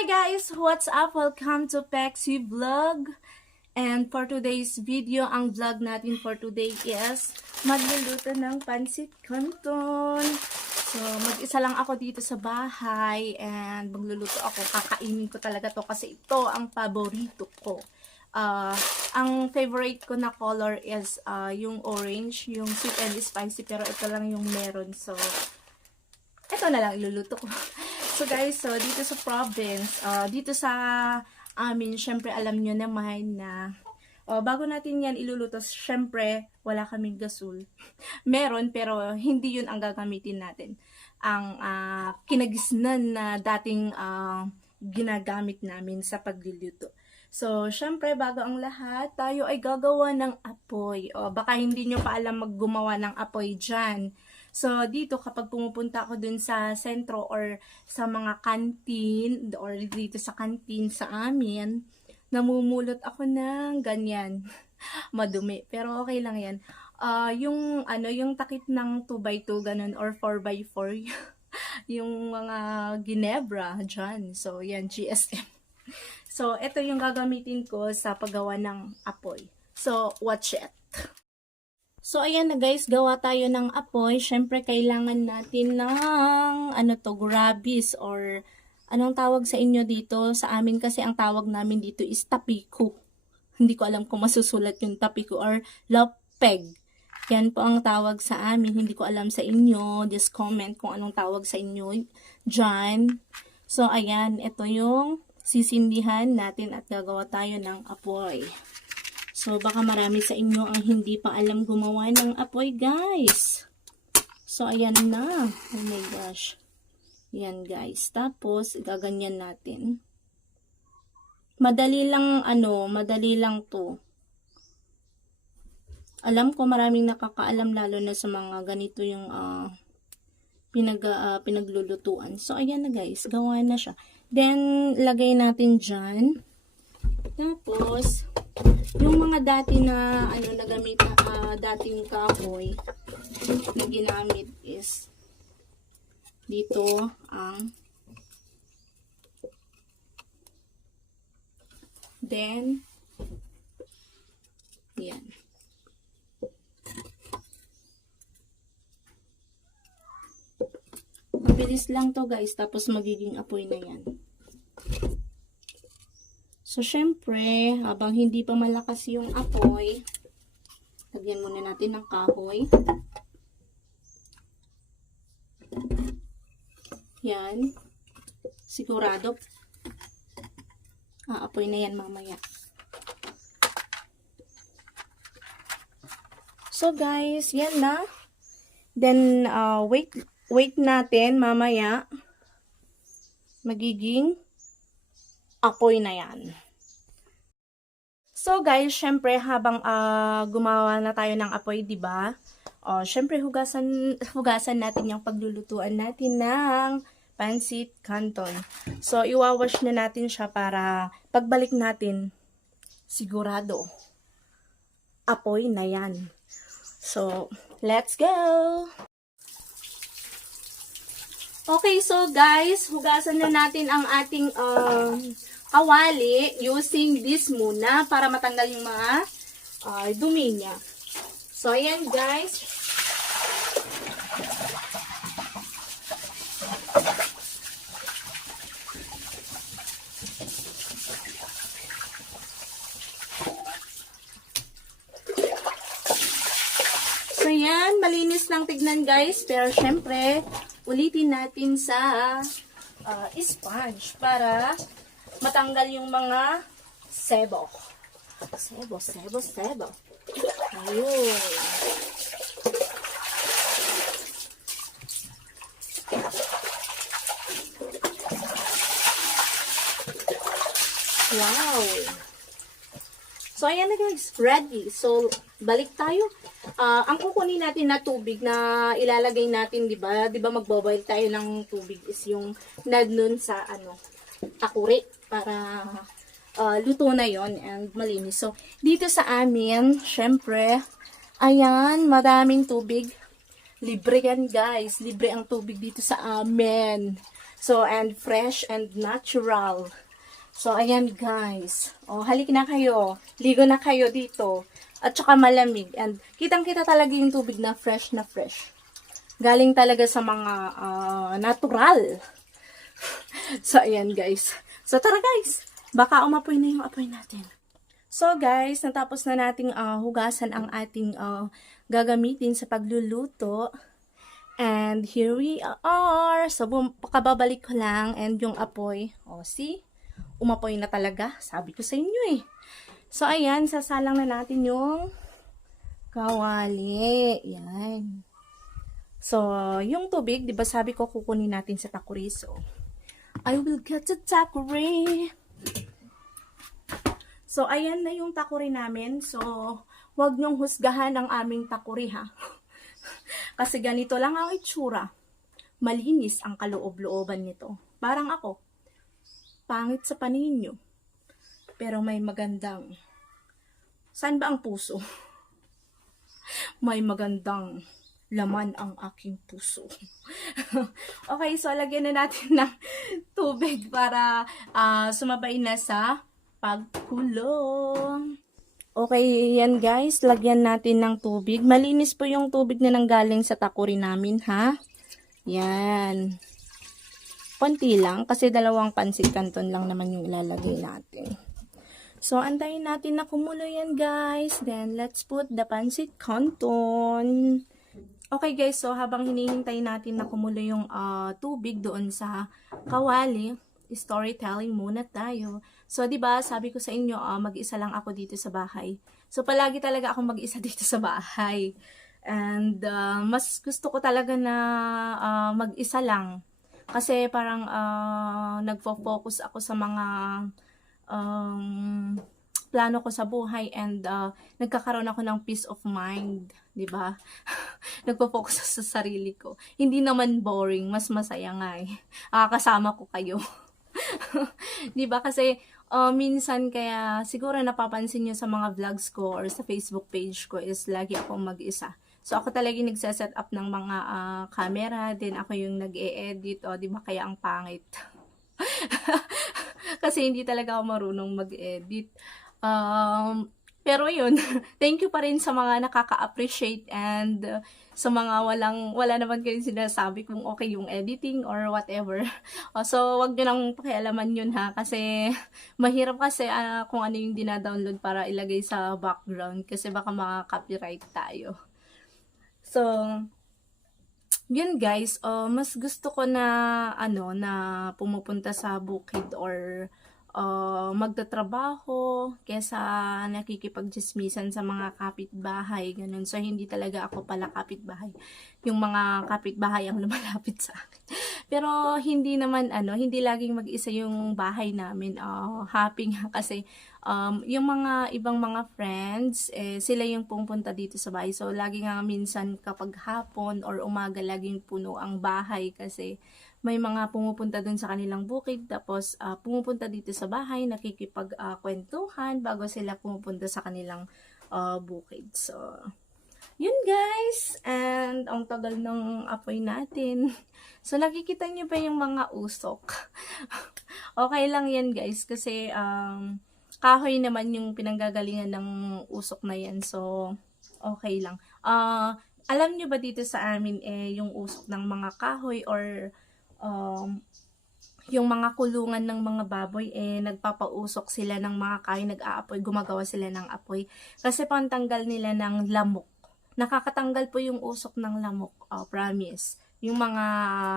Hi guys! What's up? Welcome to Pexy Vlog. And for today's video, ang vlog natin for today is magluluto ng pansit canton. So, mag-isa lang ako dito sa bahay and magluluto ako. Kakainin ko talaga to kasi ito ang paborito ko. Ang favorite ko na color is yung orange, yung sweet and spicy, pero ito lang yung meron. So, ito na lang iluluto ko. So guys, dito sa province, dito sa amin, syempre alam nyo naman na bago natin yan iluluto, syempre wala kaming gasol. Meron, pero hindi yun ang gagamitin natin. Ang kinagisnan na dating ginagamit namin sa pagluluto. So, syempre, bago ang lahat, tayo ay gagawa ng apoy. Baka hindi nyo pa alam maggumawa ng apoy dyan. So, dito kapag pumupunta ako dun sa sentro or sa mga kantin or dito sa kantin sa amin, namumulot ako ng ganyan. Madumi. Pero okay lang yan. Yung takip ng 2x2 ganun or 4x4. Yung mga ginebra dyan. So, yan, GSM. So, ito yung gagamitin ko sa paggawa ng apoy. So, watch it. So, ayan na guys, gawa tayo ng apoy. Syempre, kailangan natin ng, grabis or anong tawag sa inyo dito? Sa amin kasi, ang tawag namin dito is tapiku. Hindi ko alam kung masusulat yung tapiku or lapeg. Yan po ang tawag sa amin. Hindi ko alam sa inyo. Just comment kung anong tawag sa inyo dyan. So, ayan, ito yung sisindihan natin at gagawa tayo ng apoy. So, baka marami sa inyo ang hindi pa alam gumawa ng apoy, guys. So, ayan na. Oh my gosh. Yan, guys. Tapos, gaganyan natin. Madali lang to. Alam ko maraming nakakaalam lalo na sa mga ganito yung pinaglulutuan. So, ayan na, guys. Gawa na siya. Then, lagay natin dyan. Tapos, yung mga dati na nagamit na dating kahoy na ginamit is dito ang then yan. Mabilis lang to guys, tapos magiging apoy na yan. So, syempre, habang hindi pa malakas yung apoy, lagyan muna natin ng kahoy. Yan. Sigurado, apoy na yan mamaya. So, guys, yan na. Then, wait natin mamaya. Magiging apoy na yan. So guys, syempre habang gumawa na tayo ng apoy, 'di ba? Syempre hugasan natin yung paglulutuan natin ng pansit canton. So iwawash na natin siya para pagbalik natin sigurado apoy na yan. So, let's go. Okay, so guys, hugasan na natin ang ating kawali using this muna para matanggal yung mga dumi niya. So, ayan guys. So, ayan. Malinis lang tignan guys. Pero, syempre, ulitin natin sa sponge para matanggal yung mga sebo. Sebo. Ayun. Wow. So, ayan na guys. Ready. So, balik tayo. Ang kukunin natin na tubig na ilalagay natin, 'di ba? 'Di ba magbo-boil tayo ng tubig is yung nadnun sa takuri para luto na 'yon and malinis. So, dito sa amin, syempre, ayan, maraming tubig. Libre yan guys. Libre ang tubig dito sa amin. So, and fresh and natural. So, ayan guys. O, halik na kayo. Ligo na kayo dito. At saka malamig. And kitang-kita talaga yung tubig na fresh na fresh. Galing talaga sa mga natural. So, ayan guys. So, tara guys. Baka umapoy na yung apoy natin. So, guys, natapos na nating hugasan ang ating gagamitin sa pagluluto. And here we are. So, pakababalik ko lang. And yung apoy. O, see? Umapoy na talaga. Sabi ko sa inyo eh. So, ayan. Sasalang na natin yung kawali. Yan. So, yung tubig, di ba sabi ko kukunin natin sa takuri. So, I will get the takuri. So, ayan na yung takuri namin. So, wag niyong husgahan ang aming takuri ha. Kasi ganito lang ang itsura. Malinis ang kaloob-looban nito. Parang ako. Pangit sa paningin nyo. Pero may magandang. Saan ba ang puso? May magandang laman ang aking puso. Okay, so lagyan na natin ng tubig para sumabay na sa pagkulo. Okay, yan guys. Lagyan natin ng tubig. Malinis po yung tubig na nanggaling sa takuri namin, ha? Yan. Konti lang, kasi 2 pansit canton lang naman yung ilalagay natin. So, antayin natin na kumulo yan, guys. Then, let's put the pansit canton. Okay, guys. So, habang hinihintay natin na kumulo yung tubig doon sa kawali, storytelling muna tayo. So, 'di ba, sabi ko sa inyo, mag-isa lang ako dito sa bahay. So, palagi talaga ako mag-isa dito sa bahay. And mas gusto ko talaga na mag-isa lang. Kasi parang nagfo-focus ako sa mga plano ko sa buhay and nagkakaroon ako ng peace of mind, 'di ba? Nagfo-focus sa sarili ko. Hindi naman boring, mas masaya nga eh. Kasama ko kayo. 'Di ba kasi minsan kaya siguro napapansin niyo sa mga vlogs ko or sa Facebook page ko is lagi akong mag-isa. So ako talaga yung nagse-set up ng mga camera, then ako yung nag-e-edit, 'di ba kaya ang pangit. Kasi hindi talaga ako marunong mag-edit. Pero yun, thank you pa rin sa mga nakaka-appreciate and sa mga wala naman kayong sinasabi kung okay yung editing or whatever. So, wag nyo nang pakialaman yun ha, kasi mahirap kasi kung ano yung dinadownload para ilagay sa background kasi baka maka-copyright tayo. So, yun guys, mas gusto ko na na pumupunta sa bukid or magtatrabaho kesa nakikipag-chismisan sa mga kapitbahay, ganun. So, hindi talaga ako pala kapitbahay. Yung mga kapitbahay ang lumalapit sa akin. Pero, hindi naman, hindi laging mag-isa yung bahay namin. Happy nga kasi, yung mga ibang mga friends, sila yung pumunta dito sa bahay. So, lagi nga minsan kapag hapon or umaga, laging puno ang bahay kasi may mga pumupunta dun sa kanilang bukid, tapos pumupunta dito sa bahay, nakikipag-kwentuhan bago sila pumupunta sa kanilang bukid. So, yun guys. And ang tagal ng apoy natin. So, nakikita nyo ba yung mga usok? Okay lang yan guys, kasi kahoy naman yung pinanggagalingan ng usok na yan. So, okay lang. Alam nyo ba dito sa amin yung usok ng mga kahoy or yung mga kulungan ng mga baboy, nagpapausok sila ng mga kahoy, nag-aapoy, gumagawa sila ng apoy. Kasi pantanggal nila ng lamok. Nakakatanggal po yung usok ng lamok, promise. Yung mga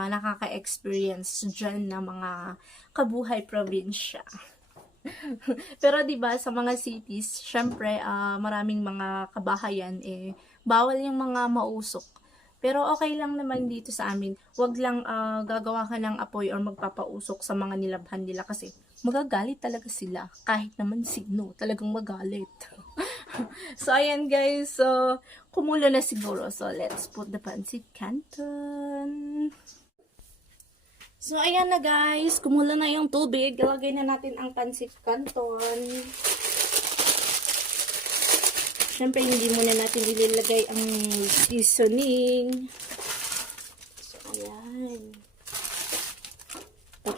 nakaka-experience dyan na mga kabuhay probinsya. Pero 'di ba sa mga cities, syempre maraming mga kabahayan bawal yung mga mausok. Pero okay lang naman dito sa amin. Wag lang gagawa ka ng apoy or magpapausok sa mga nilabhan nila kasi magagalit talaga sila. Kahit naman sino, talagang magalit. So ayan guys, so kumulo na siguro. So let's put the pancit canton. So, ayan na guys. Kumulo na yung tubig. Ilagay na natin ang pancit canton. Siyempre, hindi muna natin ililagay ang seasoning.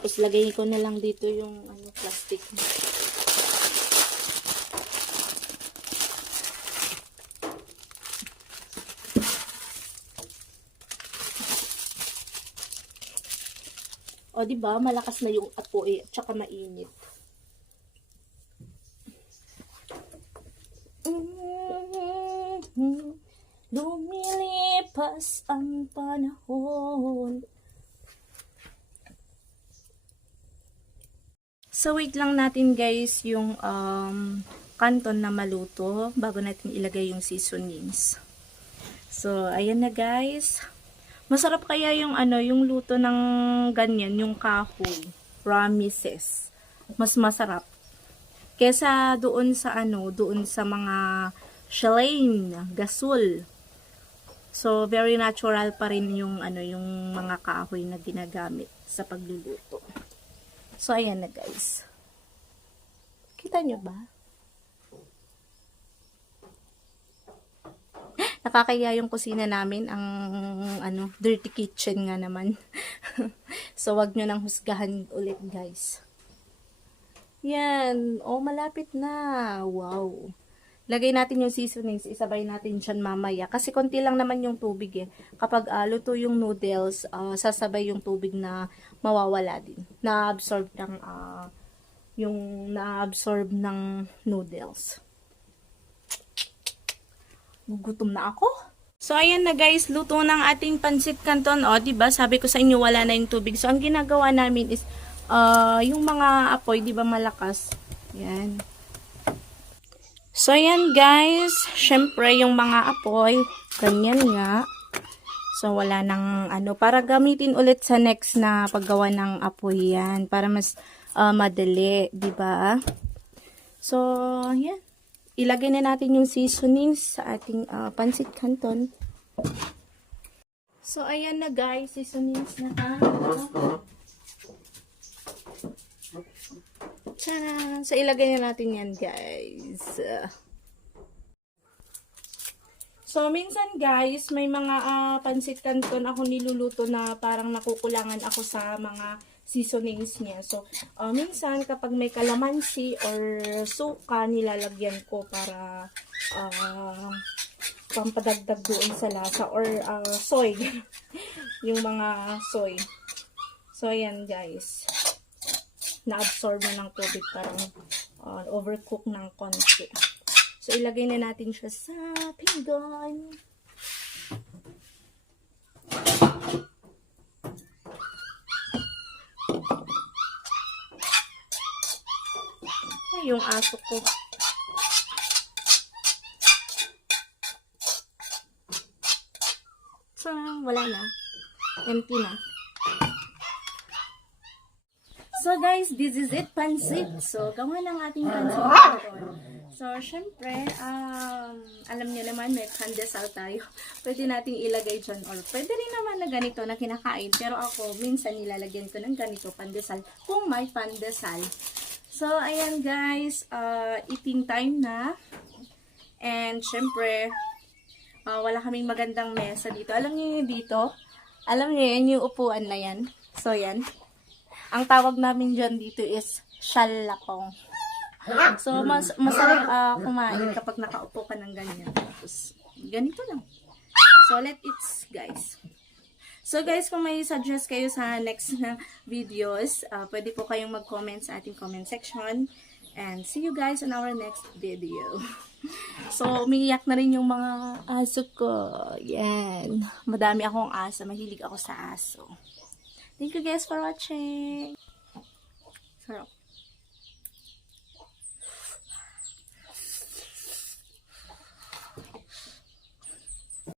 Tapos lagay ko na lang dito yung plastic. O, diba? Malakas na yung apoy at saka mainit. Lumilipas ang panahon. So, wait lang natin guys yung canton na maluto bago natin ilagay yung seasonings. So, ayan na guys. Masarap kaya yung yung luto ng ganyan, yung kahoy, ramises. Mas masarap kesa doon sa doon sa mga shellane, gasol. So very natural pa rin yung yung mga kahoy na ginagamit sa pagluluto. So ayan na guys. Kita nyo ba? Nakakaya yung kusina namin, ang dirty kitchen nga naman. So, wag nyo nang husgahan ulit, guys. Yan. Oh, malapit na. Wow. Lagay natin yung seasonings. Isabay natin dyan mamaya. Kasi konti lang naman yung tubig eh. Kapag luto yung noodles, sasabay yung tubig na mawawala din. Na-absorb ng, na-absorb ng noodles. Gutom na ako. So, ayan na guys, luto ng ating pansit canton. O, diba, sabi ko sa inyo, wala na yung tubig. So, ang ginagawa namin is, yung mga apoy, diba, malakas. Yan. So, ayan guys, syempre, yung mga apoy, ganyan nga. So, wala nang, para gamitin ulit sa next na paggawa ng apoy yan. Para mas, madali, diba? So, yan. Ilagay na natin yung seasonings sa ating pansit canton. So, ayan na guys, seasonings na Tcharam! So, ilagay na natin yan guys. So, minsan guys, may mga pansit canton ako niluluto na parang nakukulangan ako sa mga seasonings niya. So, minsan kapag may kalamansi or suka, nilalagyan ko para pampadagdag doon sa lasa or soy. Yung mga soy. So, ayan guys. Na-absorb na ng tubig, parang overcook ng konti. So, ilagay na natin siya sa pinggan. Ay, yung aso ko. So, wala na. Empty na. So, guys, this is it, pansit. So, gawa ng ating pansit canton. So, syempre, alam niyo naman, may pandesal tayo. Pwede nating ilagay dyan, or pwede rin naman na ganito na kinakain. Pero ako, minsan nilalagyan ko ng ganito, pandesal, kung may pandesal. So, ayan guys, eating time na. And, syempre, wala kaming magandang mesa dito. Alam niyo yung dito? Alam niyo yan, yung upuan na yan. So, yan. Ang tawag namin dyan dito is shalapong. So, masarap kumain kapag nakaupo ka ng ganyan. Tapos, ganito lang. So, let's eat, guys. So, guys, kung may suggest kayo sa next na videos, pwede po kayong mag-comment sa ating comment section. And see you guys on our next video. So, umiiyak na rin yung mga aso ko. Yan. Madami akong aso. Mahilig ako sa aso. Thank you guys for watching. Sarap.